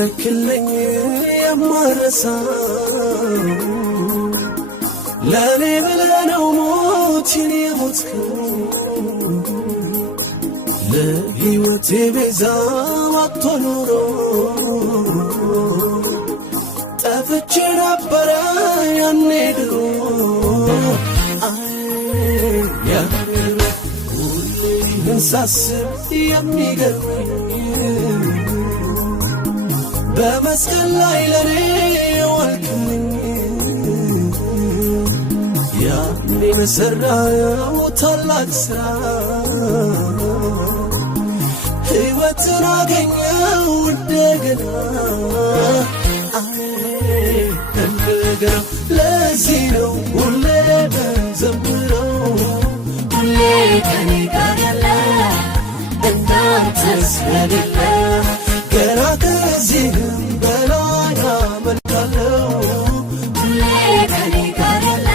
ያረክልኝ የማረሳው ለኔ ብለህ ነው ሞትን የሞትከው ለሕይወቴ ቤዛ አጥቶ ኖሮ ጠፍቼ ነበረ ያኔ ድሮ ሁሌህን ሳስብ የሚገርመኝ በመስቀል ላይ ለኔ የዋልክልኝ ያኔ በሠራኸው ታላቅ ሥራ ሕይወትን አገኘው እንደገና እንደገና ለዚህ ነው ሁሌ በዘምረው ሁሌ ከኔ ጋር ያለ እንዳንተስ የሌለ ገና ከዚህም በላይ አመልካለሁ ሁሌ ከኔ ጋር ያለ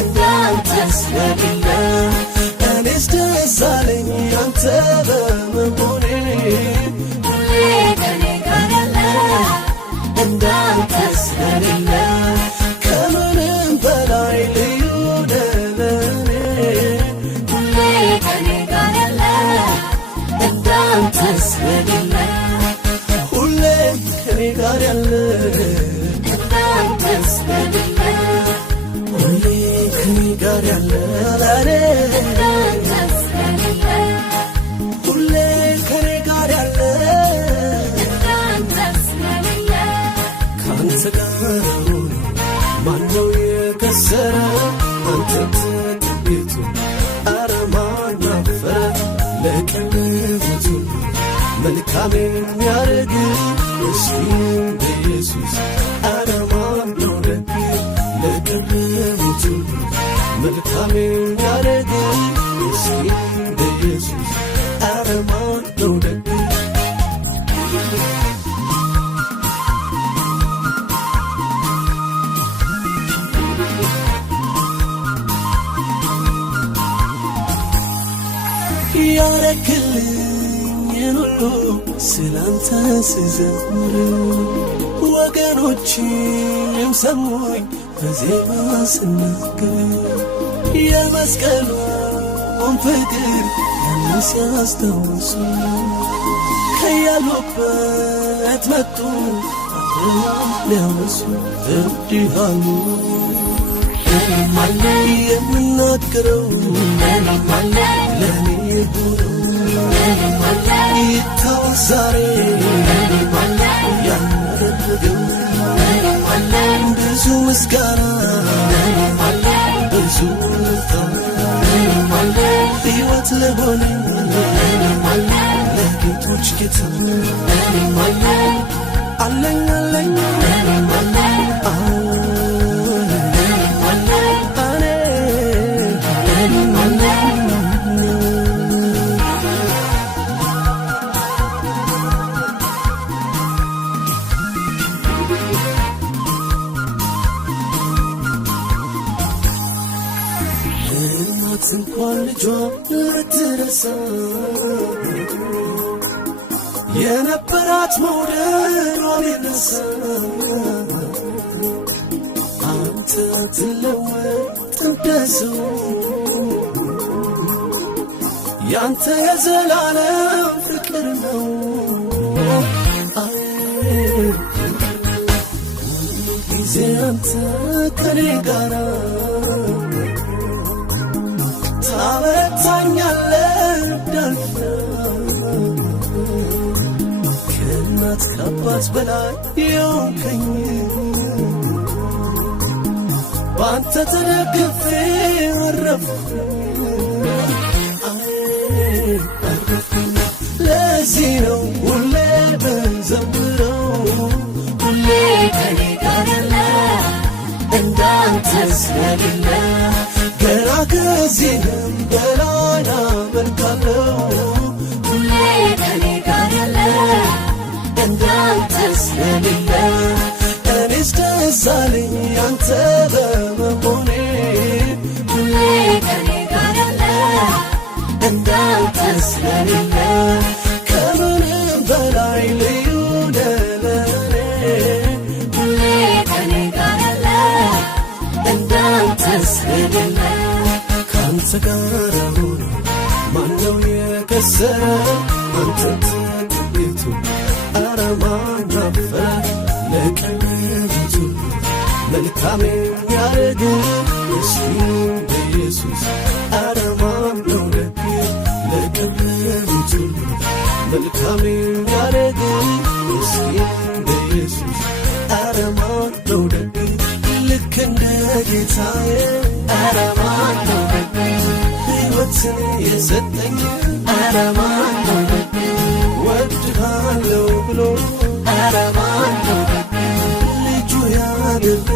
እንዳንተስ የሌለ እኔስ ደስ አለኝ አንተ በመሆኔ ሁሌ ከኔ ጋር ያለ እንዳንተስ የሌለ ከምንም በላይ ልዩ ነህ ሁሌ ከኔ ጋር ያለ እንዳንተስ የሌለ ሁሌ ከኔ ጋር ያለ እንዳንተስ የሌለ ሁሌ ከኔ ጋር ያለ ለኔ እንዳንተስ የሌለ ሁሌ ከኔ ጋር ያለ እንዳንተስ የሌለ ካንተ ጋር ሆኖ ማነው የከሰረ አንተን ተጠግቶ ኧረ ማን አፈረ ለቀረቡት ሁሉ መልካም የሚያደርግ እስኪ እንደ ኢየሱስ ኧረ ማን ነው ደግ ለቀረቡት ሁሉ መልካም የሚያደርግ እስኪ እንደ ኢየሱስ ኧረ ማን ነው ደግ ያረክልኝን ሁሉ ስላንተ ስዘምር ወገኖችም ሰሙኝ በዜማ ስናገር የመስቀሉን ፍቅር ያን ሲያስታውሱ ከያሉበት መጡ ሊያወሱ እንዲህ አሉ እኔም አለኝ የምናገረው እኔም አለኝ ለኔ ሆነው እኔም አለኝ ይታወስ ዛሬ እኔም አለኝ ያደረገው እኔም አለኝ ብዙ ምስጋና እኔም አለኝ ብዙ እልልታ እኔም አለኝ ሕይወት ለሆነኝ እኔም አለኝ ለጌቶች ጌታ እኔም አለኝ አለኝ አለኝ እኔም አለኝ እኔም አለኝ እኔም አለኝ እናት እንኳን ልጇ ልትረሳ የነበራት መውደዷ ቢነሳ አንተ አትለወጥ እንደ ሰው ያንተ የዘላለም ፍቅር ነው ጊዜ አንተ ከኔ ጋራ ታበረታኛለህ እንዳልፍ ከእናት ከአባት በላይ የሆንከኝ በአንተ ተደግፌ አረፍኩ ለዚህ ነው ሁሌ በዘምረው ሁሌ ከኔ ጋር ያለ እንዳንተስ የሌለ ገና ከዚህም በላይ አመልካለሁ ሁሌ ከኔ ጋር ያለ እንዳንተስ የሌለ እኔስ ደስ አለኝ አንተ በመሆኔ ሁሌ ከኔ ጋር ያለ እንዳንተስ የሌለ ከምንም በላይ ልዩ ነህ ስለሌለ ካንተ ጋር ሆኖ ማነው የከሰረ አንተን ተቀብቶ ኧረ ማን አፈረ ለቀረቡት መልካም የሚያደርግ እስኪ እንደ ኢየሱስ ኧረ ማን ነው ደግ ለቀረቡት መልካም የሚያደርግ እስኪ እንደ ኢየሱስ ኧረ ማን ነው ደግ ልክ እንደ ጌታዬ ኧረ ማን ነው ደግ ሕይወትን የሰጠኝ ኧረ ማን ነው ደግ ወድሃለሁ ብሎ ኧረ ማን ነው ደግ ልጁ ያደረገ